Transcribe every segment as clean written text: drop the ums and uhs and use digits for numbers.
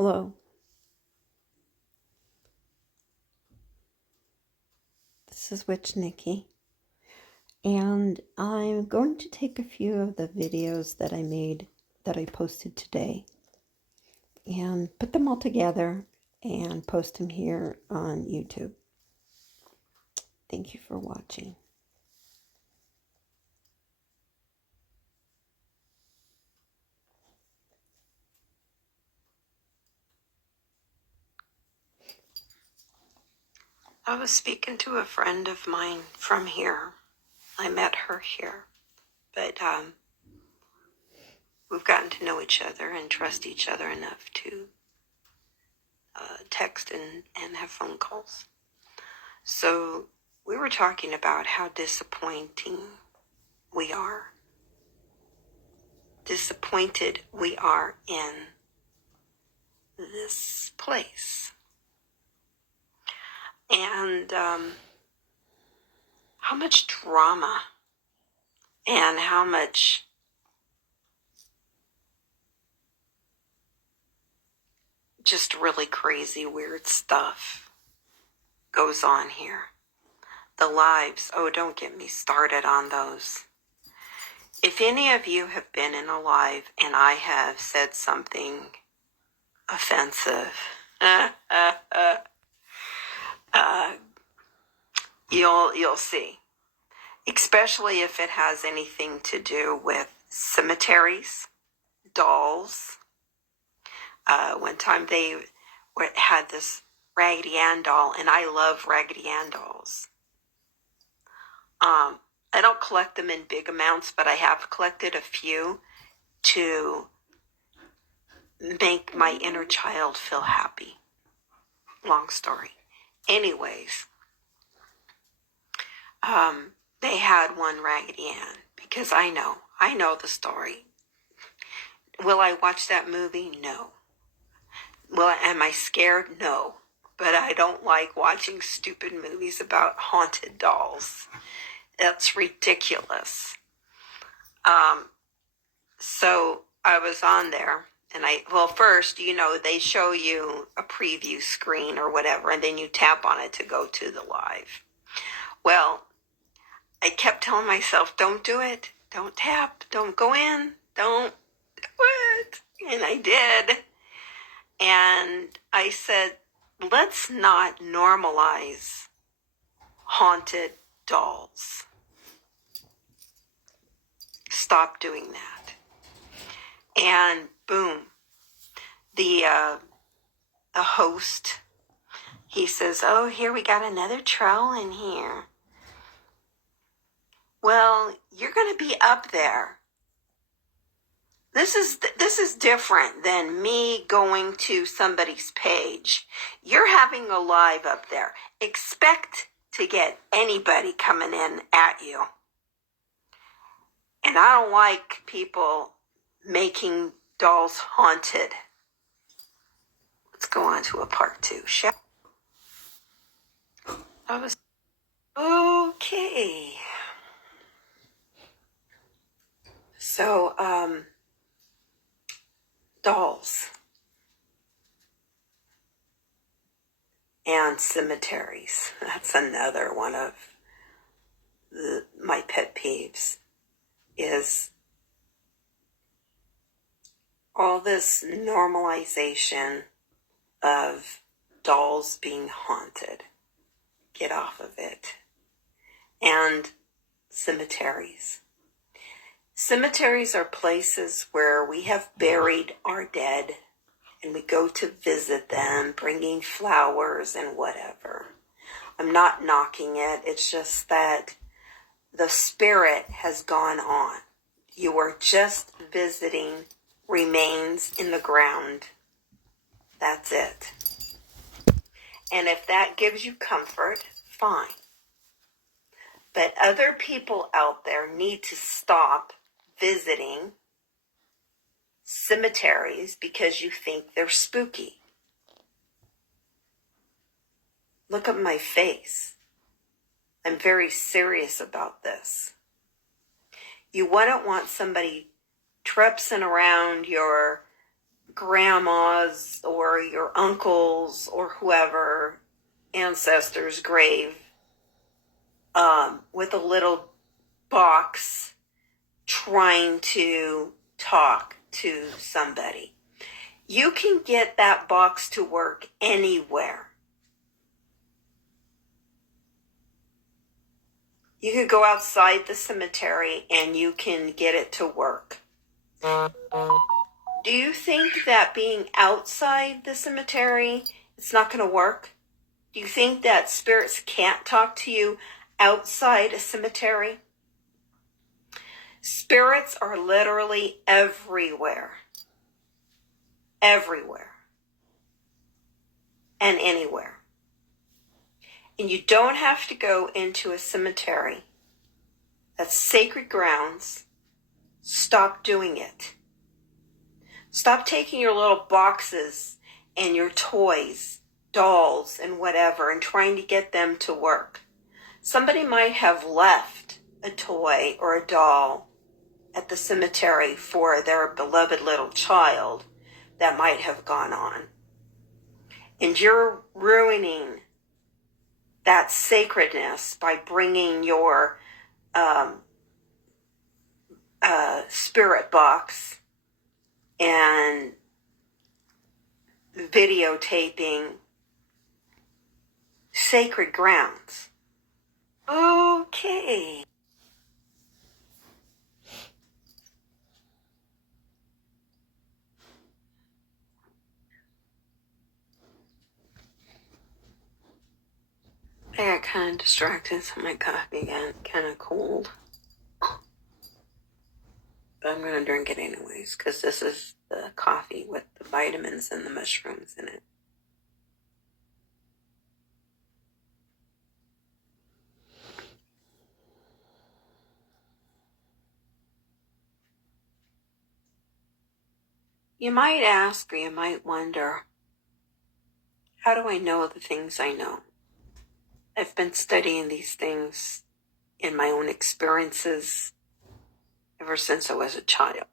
Hello, this is Witch Nikki, and I'm going to take a few of the videos that I made that I posted today and put them all together and post them here on YouTube. Thank you for watching. I was speaking to a friend of mine from here. I met her here, but we've gotten to know each other and trust each other enough to text and have phone calls. So we were talking about how disappointed we are in this place. And how much drama and how much just really crazy, weird stuff goes on here. The lives, oh, don't get me started on those. If any of you have been in a live and I have said something offensive, you'll see. Especially if it has anything to do with cemeteries, dolls. One time they had this Raggedy Ann doll, and I love Raggedy Ann dolls. I don't collect them in big amounts, but I have collected a few to make my inner child feel happy. Long story. Anyways, they had one Raggedy Ann because I know the story. Will I watch that movie? No. Am I scared? No. But I don't like watching stupid movies about haunted dolls. That's ridiculous. So I was on there, and first, they show you a preview screen or whatever, and then you tap on it to go to the live. Well, I kept telling myself, don't do it. Don't tap. Don't go in. Don't do it. And I did. And I said, let's not normalize haunted dolls. Stop doing that. And boom, the host, he says, oh, here we got another troll in here. Well, you're going to be up there. This is different than me going to somebody's page. You're having a live up there. Expect to get anybody coming in at you. And I don't like people making dolls haunted. Let's go on to a part 2, shall we? Okay. So, dolls and cemeteries. That's another one of my pet peeves, is all this normalization of dolls being haunted. Get off of it. And cemeteries. Cemeteries are places where we have buried our dead, and we go to visit them, bringing flowers and whatever. I'm not knocking it. It's just that the spirit has gone on. You are just visiting remains in the ground. That's it. And if that gives you comfort, fine. But other people out there need to stop visiting cemeteries because you think they're spooky. Look at my face. I'm very serious about this. You wouldn't want somebody trepsing around your grandma's or your uncle's or whoever ancestor's grave with a little box trying to talk to somebody. You can get that box to work anywhere. You could go outside the cemetery and you can get it to work. Do you think that being outside the cemetery, it's not going to work? Do you think that spirits can't talk to you outside a cemetery? Spirits are literally everywhere. Everywhere. And anywhere. And you don't have to go into a cemetery. That's sacred grounds. Stop doing it. Stop taking your little boxes and your toys, dolls and whatever, and trying to get them to work. Somebody might have left a toy or a doll at the cemetery for their beloved little child that might have gone on. And you're ruining that sacredness by bringing your spirit box and videotaping sacred grounds. Okay. I got kind of distracted, so my coffee got kind of cold. But I'm going to drink it anyways, because this is the coffee with the vitamins and the mushrooms in it. You might ask, or you might wonder, how do I know the things I know? I've been studying these things in my own experiences ever since I was a child.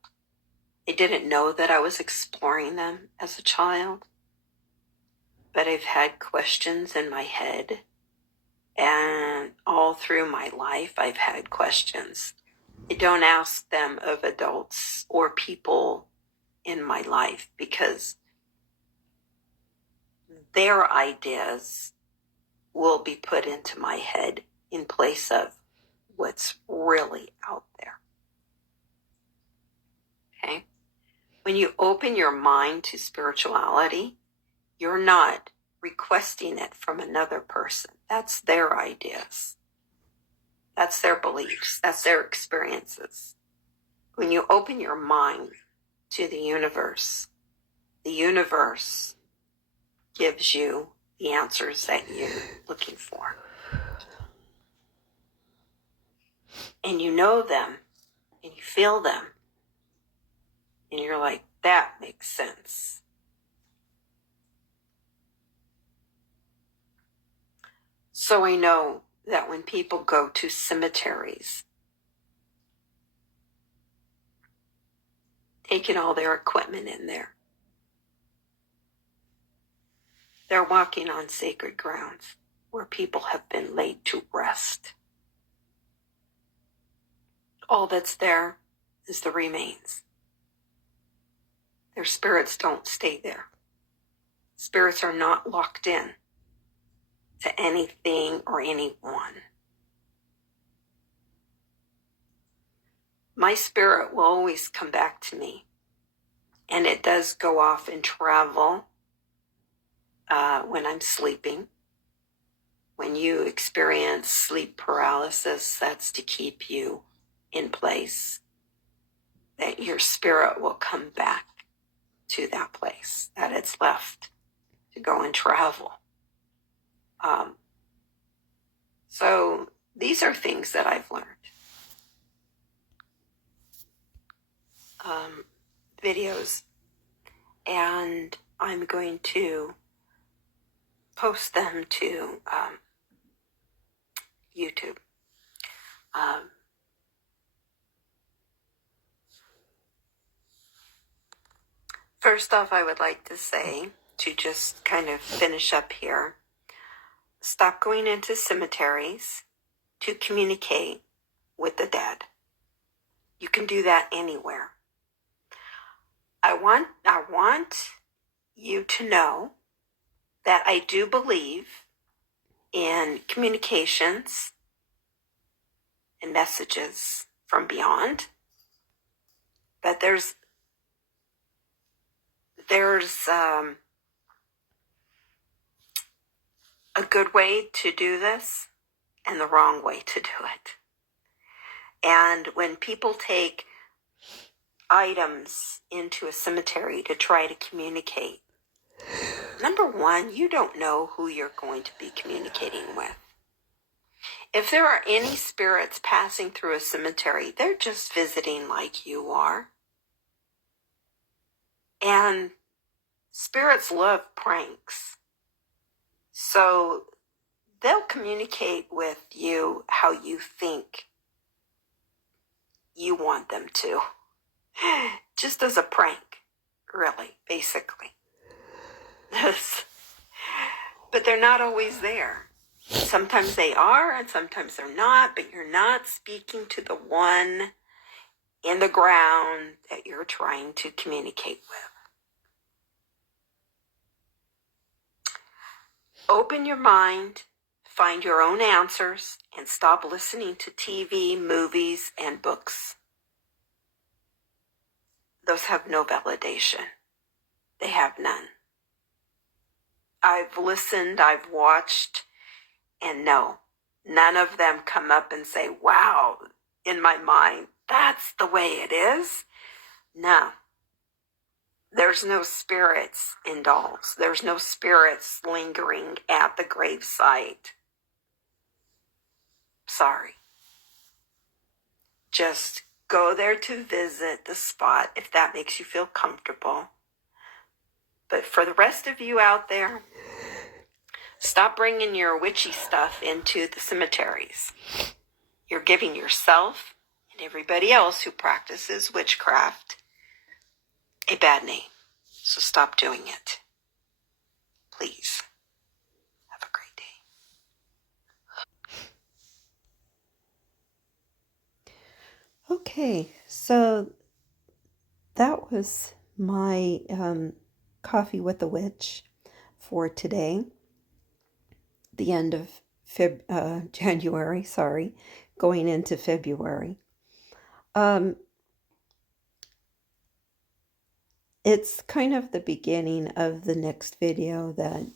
I didn't know that I was exploring them as a child, but I've had questions in my head, and all through my life I've had questions. I don't ask them of adults or people in my life because their ideas will be put into my head in place of what's really out there. Okay? When you open your mind to spirituality, you're not requesting it from another person. That's their ideas. That's their beliefs. That's their experiences. When you open your mind to the universe gives you the answers that you're looking for. And you know them, and you feel them, and you're like, that makes sense. So I know that when people go to cemeteries, taking all their equipment in there, they're walking on sacred grounds where people have been laid to rest. All that's there is the remains. Their spirits don't stay there. Spirits are not locked in to anything or anyone. My spirit will always come back to me, and it does go off and travel when I'm sleeping. When you experience sleep paralysis, that's to keep you in place, that your spirit will come back to that place that it's left to go and travel. So these are things that I've learned. Videos, and I'm going to post them to YouTube. First off, I would like to say, to just kind of finish up here, stop going into cemeteries to communicate with the dead. You can do that anywhere. I want you to know that I do believe in communications and messages from beyond, but there's a good way to do this and the wrong way to do it. And when people take items into a cemetery to try to communicate, number one, you don't know who you're going to be communicating with. If there are any spirits passing through a cemetery, they're just visiting like you are. And spirits love pranks. So they'll communicate with you how you think you want them to. Just as a prank, really, basically. But they're not always there. Sometimes they are and sometimes they're not, but you're not speaking to the one in the ground that you're trying to communicate with. Open your mind, find your own answers, and stop listening to TV, movies, and books. Those have no validation. They have none. I've listened, I've watched, and no, none of them come up and say, wow, in my mind, that's the way it is. No. There's no spirits in dolls. There's no spirits lingering at the gravesite. Sorry. Just go there to visit the spot if that makes you feel comfortable. But for the rest of you out there, stop bringing your witchy stuff into the cemeteries. You're giving yourself and everybody else who practices witchcraft a bad name. So stop doing it. Please. Have a great day. Okay, so that was my coffee with the witch for today, the end of January, going into February. It's kind of the beginning of the next video that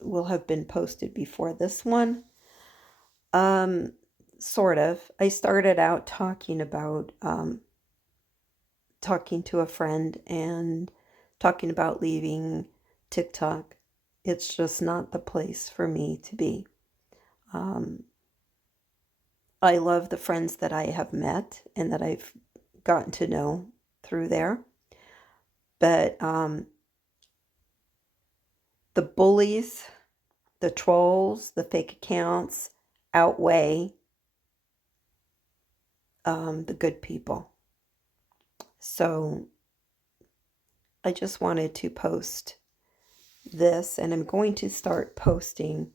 will have been posted before this one. Sort of. I started out talking about talking to a friend and talking about leaving TikTok. It's just not the place for me to be. I love the friends that I have met and that I've gotten to know through there. But the bullies, the trolls, the fake accounts outweigh the good people. So I just wanted to post this, and I'm going to start posting. I'm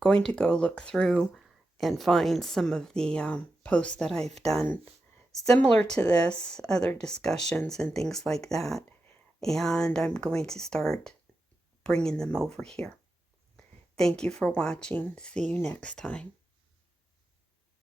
going to go look through and find some of the posts that I've done similar to this, other discussions and things like that. And I'm going to start bringing them over here. Thank you for watching. See you next time.